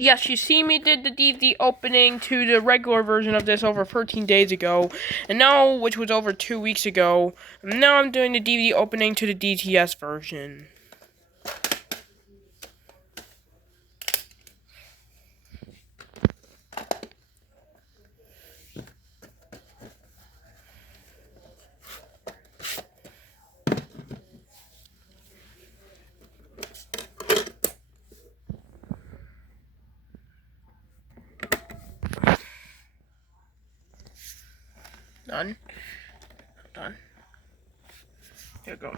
Yes, you see me did the DVD opening to the regular version of this over 13 days ago, and now, which was over 2 weeks ago, and now I'm doing the DVD opening to the DTS version. Done. Done. Here we go.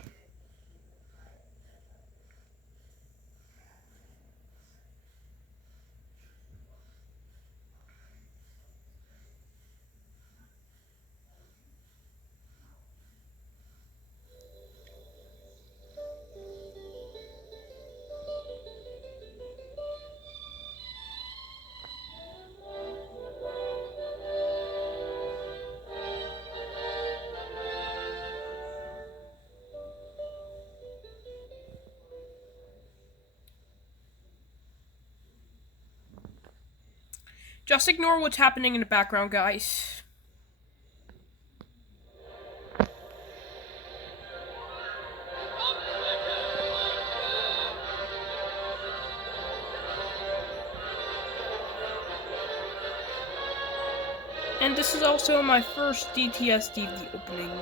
Just ignore what's happening in the background, guys. And this is also my first DTS DVD opening.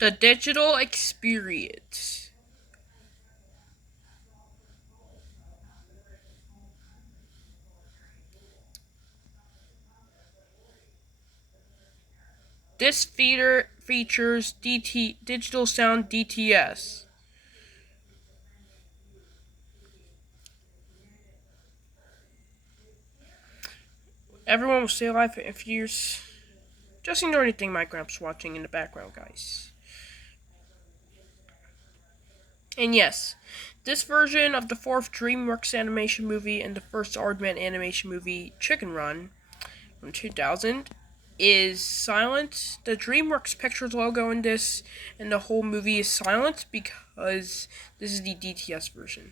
The digital experience. This feature features digital sound DTS. Everyone will stay alive for a few years. Just ignore anything my grandpa's watching in the background, guys. And yes, this version of the fourth DreamWorks animation movie and the first Aardman animation movie, Chicken Run, from 2000, is silent. The DreamWorks Pictures logo in this and the whole movie is silent because this is the DTS version.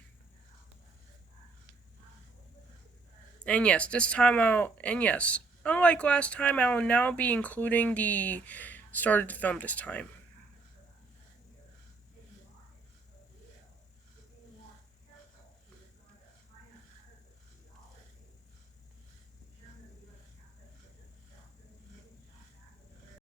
And yes, unlike last time, I'll now be including the start of the film this time.